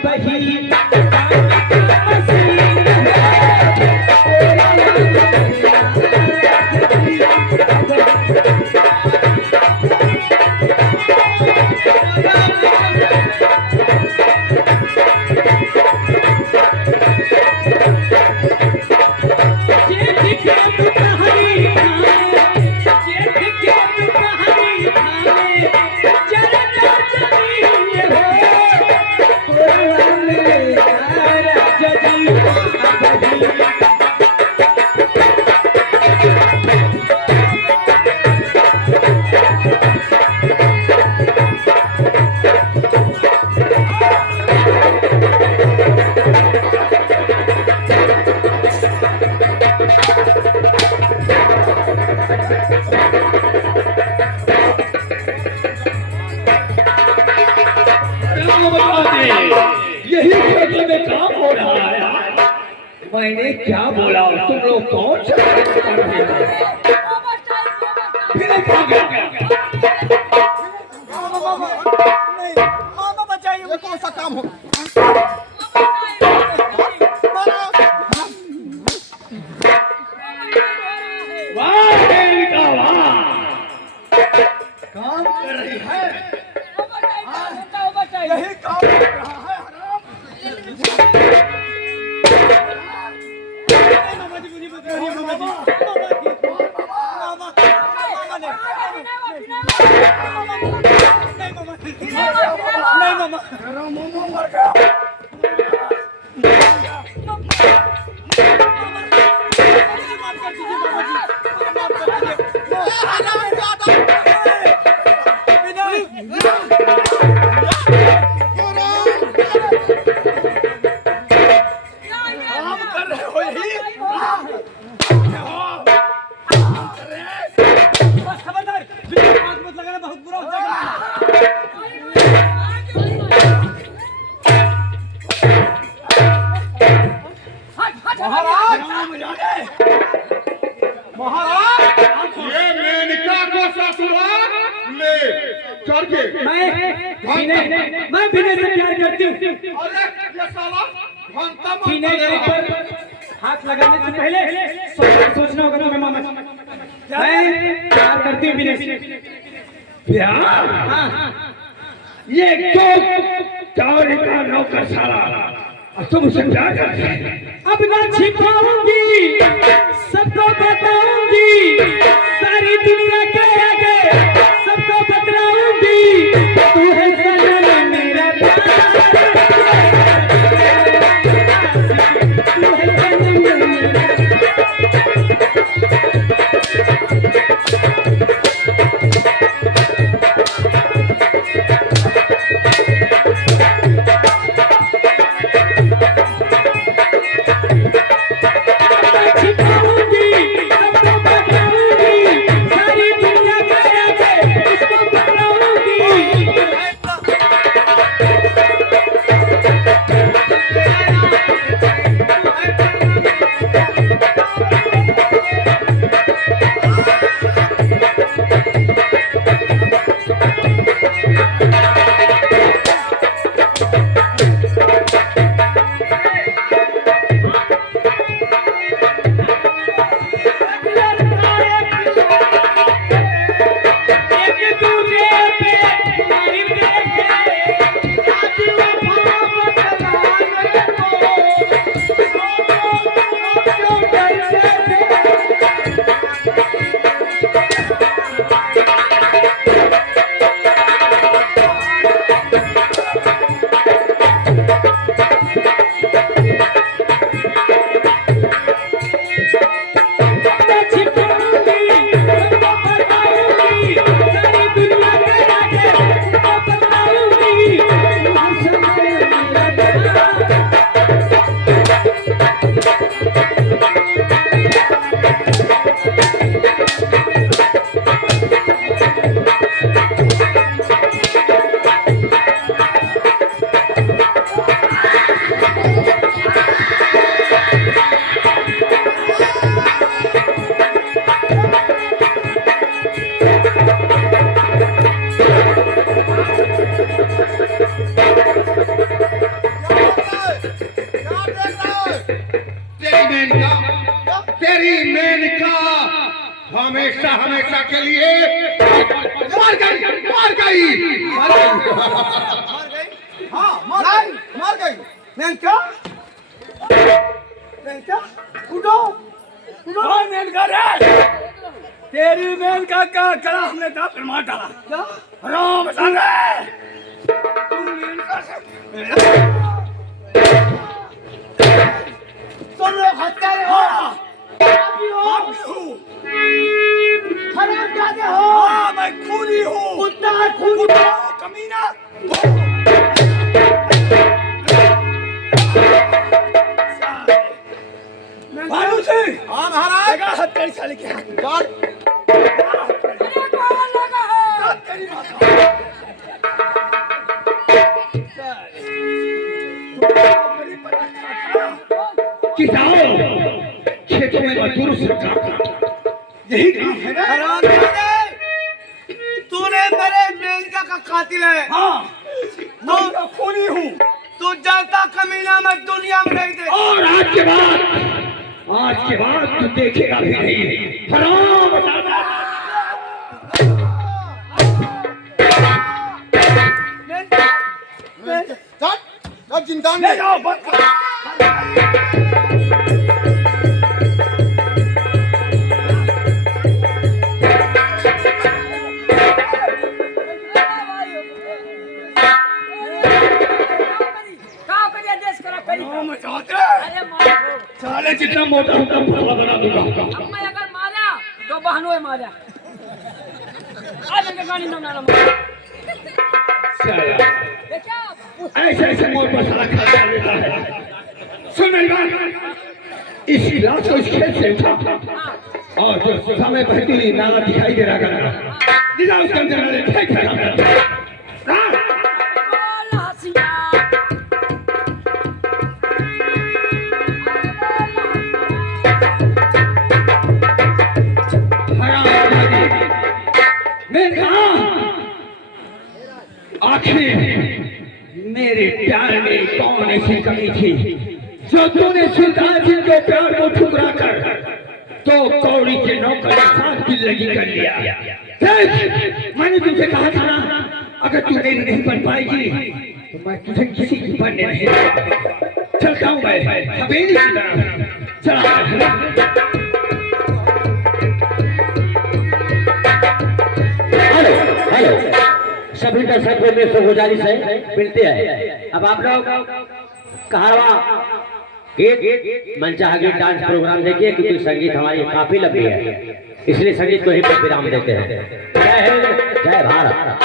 अब ही यही खेती में काम हो रहा है। मैंने क्या बोला, तुम लोग कौन सा कर रहे हो? फिर क्या गया? मामा बचाइए, ये कौन सा काम हो? वाह बेटा वाह, काम कर रही है, यही काम कर रहा है हराम। मामा जी मुझे बताइए, मामा जी, नहीं मामा, मेरा मामा मर गया। मैं विनय से प्यार करती हूँ। अरे ये साला घंटा मत विनय के ऊपर हाथ लगाने से पहले सोचना होगा तुम्हें मामा। मैं प्यार करती हूँ विनय से। प्यार? हाँ, ये तो चौरी का नौकर साला, तुम उसे क्या करते हैं? अब ना छिपाऊंगी, सबको बताऊंगी, सारी दुनिया के आगे सबको बतलाऊंगी, तू है सनम मेरा प्यार, तू है सनम मेरा। छिपाऊंगी तेरी मेनका हमेशा हमेशा के लिए मर गई, मर गई, मर गई। मर गई? हाँ मर गई। मेनका उठो उठो। हाँ मेनका रे, तेरी मेनका का गला हमने फिर मार डाला। क्या राम संगे तुम मेनका से तुम लोग हत्यारे हो, पापी हो, हरामजादे हो। हाँ मैं खूनी हूँ, कुत्ता खूनी कमीना। भानु सिंह, हाँ महाराज। लगा हत्यारी साले के हाथ में। तेरी माता। किसानों खेतों में मजदूरों से काम करता, यही काम है ना। हरामजादे, तूने मेरे मेनका का कातिल है। हाँ मैं खूनी हूँ। तू जलता कमीना में दुनिया में नहीं दे। और आज के बाद तू देखेगा भी नहीं। हराम चल जिंदा ले जाओ बंद कर। हाँ, मैं चाहते साले जितना मोटा होता फला बना दूंगा। मैं अगर मारा तो बहनों मारा। आज इनके गाड़ी ना ना साला देखा ऐसे ऐसे मोर मसाला खा लेता है। सुन मेरी बात, इसी लाश को इस खेत से उठा और जो समय बहती हुई नाला दिखाई दे रहा है, लीजा उसके अंदर डाले, फेंक दे। बोल हसिया मैं कहा आखिर मेरे प्यार में कौन ऐसी कमी थी जो तूने सुल्तान सिंह के प्यार को ठुकरा कर तो कौड़ी के नौकर के साथ दिल्लगी कर लिया। देख, मैंने तुझे कहा था ना, अगर तू मेरी नहीं बन पाएगी तो मैं तुझे किसी की बनने नहीं दूंगा। चलता हूँ मैं हवेली की तरफ। चला हेलो, सभी दर्शकों में से गुजारिश है, मिलते हैं। अब आप लोग कहावा गीत मनचाहा गीत डांस प्रोग्राम देखिए, क्योंकि संगीत हमारी काफी लंबी है, इसलिए संगीत को ही विराम देते हैं। जय हिंद, जय भारत।